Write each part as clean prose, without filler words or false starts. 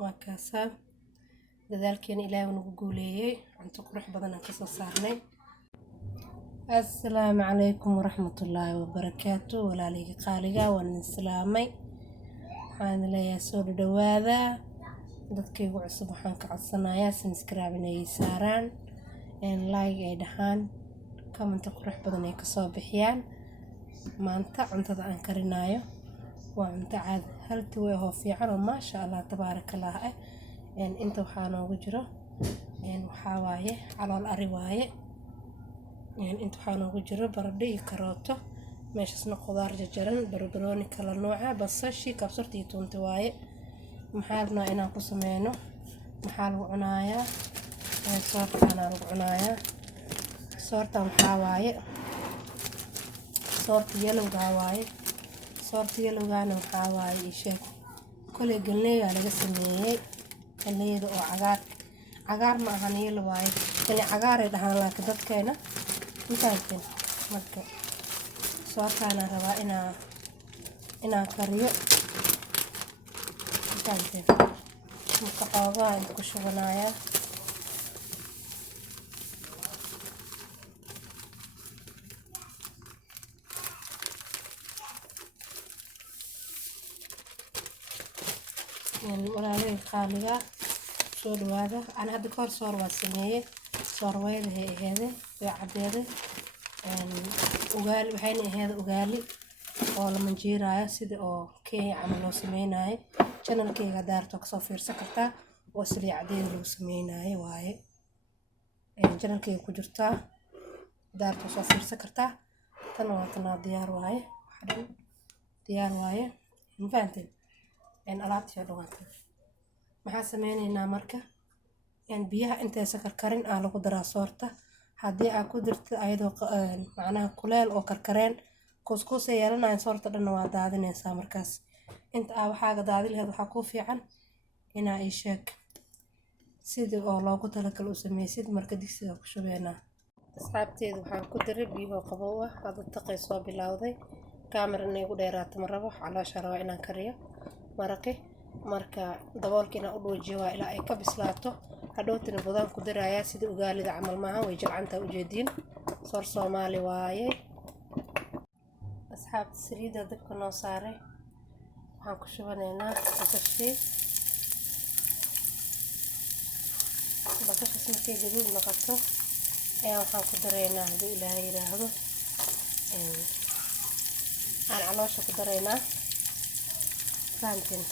waa kaasaa dadaalkeena ilaahay nagu guuleeyay cunto qurux badan aan kasoo saarnay. assalaamu calaykum waraxmatullaahi wabarakaatu. walaalayga qaaliga waan islaamay, waxaan leeyahay soo dhawaada. dadkaygu cusub waxaan ka codsanayaa subscribe inay saaraan, like ay dhahaan, comment qurux badan ay kasoo bixiyaan. maanta cuntada aan karinayo waa cunto caad halti way oo fiican oo maasha Allah tabaarakallah ah. inta waxaa noogu jiro waxaa waaye calool ari waaye. inta waxaa noogu jiro baradho iyo karooto, meeshasna qudaar jarjaran, barbarooni kala nooca, basashi, kabsarta iyo toonta waaye. maxaa rabnaa inaan ku sameyno, maxaa lagu cunayaa soortaan lagu cunayaa. soortaan waxaa waaye soorta yelowga waaye. soorta yelowgaana waxaa waaye isheeg koley galneeyaa laga sameeyey. galneeyda oo cagaar ma ahan yellow waaye, yani cagaaray dhahaan laakiin dadkeena intaanteen. marka soortaana rabaa inaan kariyo intaanteen. marka xoogaa inta ku shubanayaa walaalay qaaliga soo dhawaada. ana hadda kahor soor waa sameeyey, soor weydahay aheede way cadeeday. ugaali waxayna aheeda ugaali oo la manjiiraayo sida oo Kenya camal loo sameynayo. channelkayga daarto kasoo fiirsan kartaa oo saliid cadeeda lagu sameynayo waaye. channelkayga ku jirtaa daarto soo fiirsan kartaa. tan waa tanaa diyaar waaye, wax dhan diyaar waaye. mafahanteen alaabtii oo dhawaatay. maxaa sameynaynaa marka biyaha intaysa karkarin aa lagu daraa soorta. haddii aa ku dirto ayadoo macnaha kuleel oo karkareen kuskuus ay yeelanayaan soorta dhanna waa daadinaysaa. markaas inta aa waxaaga daadi lahayd waxaa kuu fiican inaa ii sheeg sidii oo loogu talagal u sameysid. marka digsiga ku shubeynaa. asxaabteeda waxaan ku diray biyahoo qabow ah, hadda taqay soo bilowday. kaamira inay igu dheeraato ma rabo, caloosha rabaa inaan kariyo maraqi. marka daboolkiina u dhoojiyo waa ilaa ay ka bislaato. hadhowtina budaan ku dirayaa sida ugaalida camal maaha, way jilcantaa ujeediin. soor Soomaali waaye. asxaabta saliida dabka noo saaray, waxaan ku shubanaynaa basashii. basashaas markay gaduud noqoto ayaa waxaan ku daraynaa haddii ilaahay yidhaahdo aan caloosha ku daraynaa. fahantiin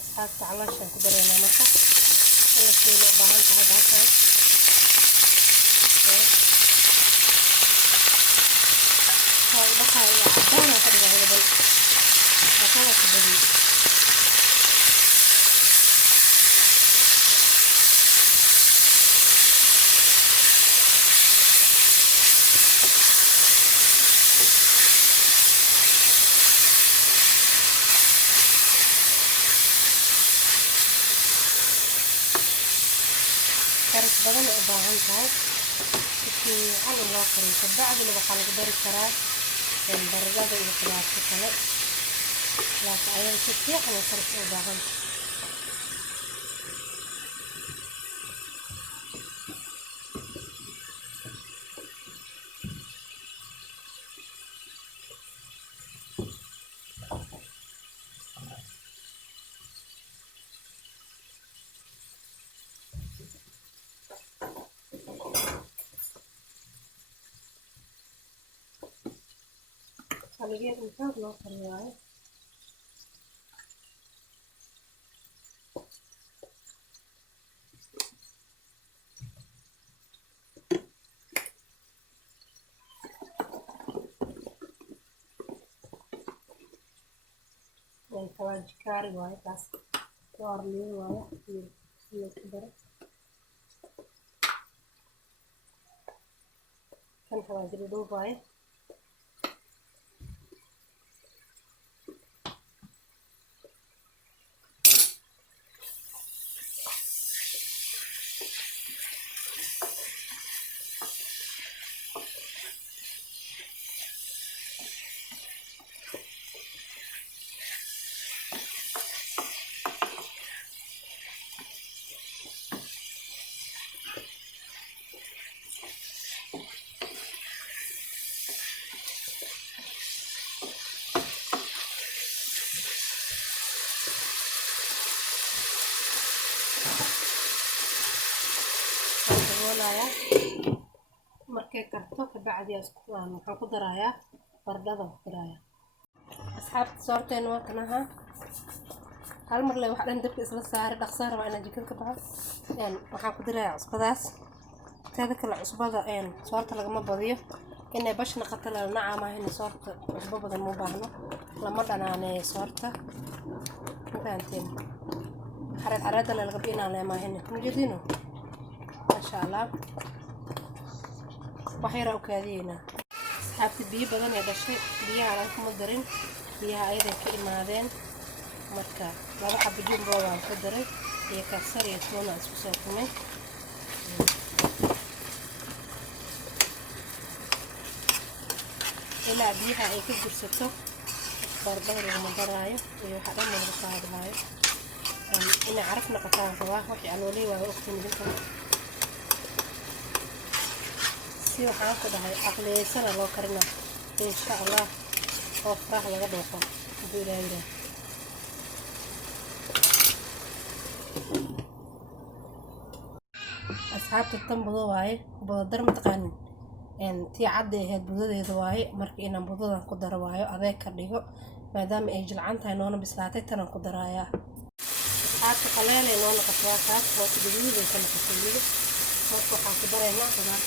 asxaabta calooshaan ku daraynaa. marka caloosheena u baahan tahay halkan waxaa iyo cadaan ka dhigaa hilibal waxaa ku badiyo. karis badan u baahan tahay si fiican in loo kariyo. kabacdina waxaa lagu dari karaa baradhada iyo qudaarta kale, laakiin ayada si fiican oo karis u baahan. xaligeed intaad loo kariyaayo Kawajikari waaye taas warliin waaye iyo kudara kan xawaajir dhuub waaye karinayaa markay karto kabacdi waxaan ku darayaa baradhada ku darayaa. asxaabta soorteena waa kanaha hal mar le wax dhan dabka isla saari dhaqsaan rabaa inaan jikada ka baxo. waxaan ku darayaa cusbadaas teeda kale cusbada soorta lagama badiyo inay bash naqato la nacama in soorta cusbo badan ma baahno lama dhanaaneeyo soorta intaanteen xareed laga bixinaa leemahin mujadino masha Allah waxyara u kaadiyeyna. asxaabta biyo badan ee dhashay biyaha aan kuma darin biyaha ayada ka imaadeen marka laba xabo jumbo waan ku daray iyo kasar iyo toona isku soo tumay ilaa biyaha ay ka gursato baradhada lagu daraayo iyo waxa dhan lagu saarayo ina caraf noqotaan rabaa wixii aloolay waa waqti midinka si waxaan ku dhahay aqliyeysana loo karina insha Allah oo farax laga dhooqo haduu ilaahay asxaabta tan budo waaye budo dar mataqaanin tii cadda ahayd budadeeda waaye marka inaan budadan ku daro waayo adeeg ka dhigo maadaama ay jilcan tahay noona bislaatay tanan ku darayaa. asxaabta qaleelay noo noqotaa kaas oo guduuday ka noqotay weli marka waxaan ku daraynaa qudaar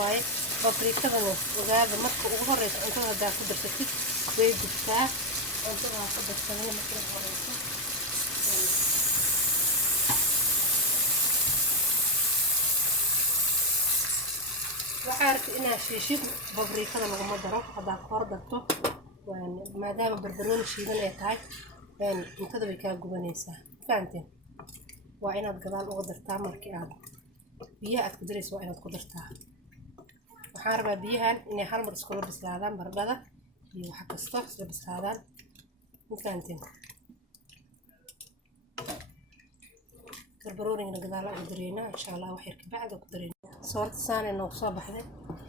waay paprikadana ogaada marka ugu horeysa cuntada hadaa ku darsatid way gubtaa cuntada ku darsanay marka horeysa waxaa rabtid inaad shiishid paprikada laguma daro hadaa ku hor darto maadaama barbarooni shiidan ay tahay cuntada way kaa gubanaysaa fahanteen waa inaad gadaal uga dartaa markii aad biyaha aad ku darayso waa inaad ku dartaa. waxaan rabaa biyahan inay hal mar iskula bislaadaan baradhada iyo waxa kasta isla bislaadaan fahanteen barbaroonigana gadaal uga dareynaa insha Allah wax yar ka bacda ku dareynaa. soorta saane noo soo baxday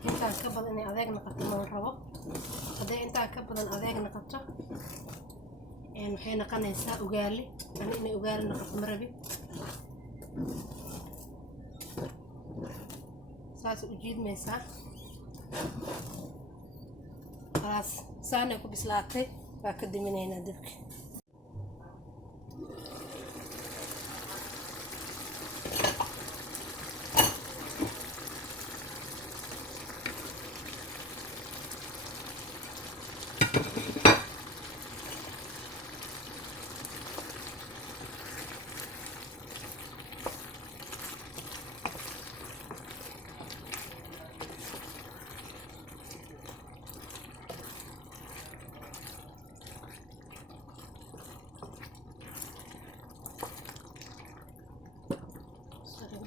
intaan ka badan inay adeeg noqoto ma rabo haday intaan ka badan adeeg noqoto waxay noqonaysaa ugaali ani inay ugaali noqoto ma rabi saas u jiidmaysaa خلاص saane ku bislaatay waa ka diminaynaa dabka.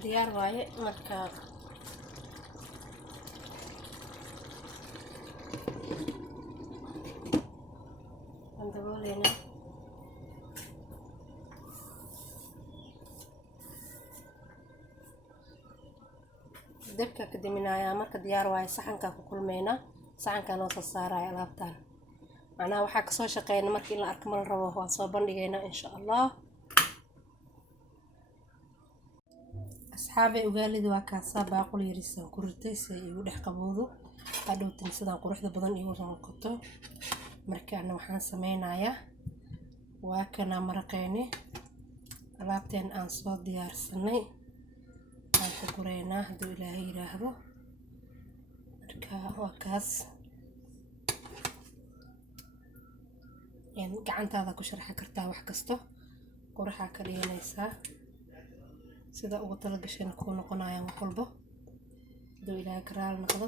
diyaar waaye marka aan dabooleyna dabka ka diminayaa marka diyaar waaye saxanka ku kulmeyna saxanka noo soo saaraya alaabtan macnaha waxaa ka soo shaqeeyna markii in la arko mal rabo waan soo bandhigaynaa insha Allah. asxaabay ugaalida waa kaasa baaqul yarisan ku ritay si ay ugu dhex qabowdo hadhowtin sidaan quruxda badan igu noqoto markaana waxaan sameynayaa waa kana maraqeyni alaabteen aan soo diyaarsanay aan ku gureynaa hadduu ilaahay yiraahdo marka waa kaas gacantaada ku sharxi kartaa wax kasta quruxaa ka dhiganaysaa sida ugu tala gashan ku noqonayaan wax walba haduu ilaahay karaal noqdo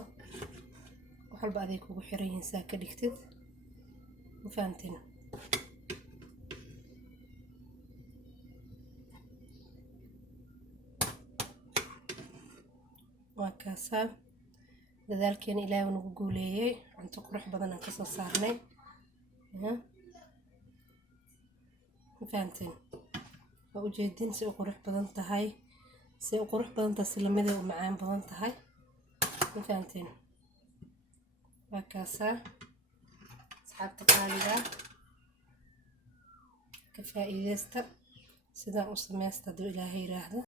wax walba aday kugu xiran yihiin saa ka dhigtid ma fahanteen. waa kaasa dadaalkeena ilaahay nagu guuleeyay cunto qurux badan aan kasoo saarnay fahanteen waa ujeedin si qurux badan tahay si qurux badan tahay lamada u macaan badan tahay fahanteen waa kaasa asxaabta qaaliga ka faa'iideysta sida u sameeysta duu ilaahay yiraahdo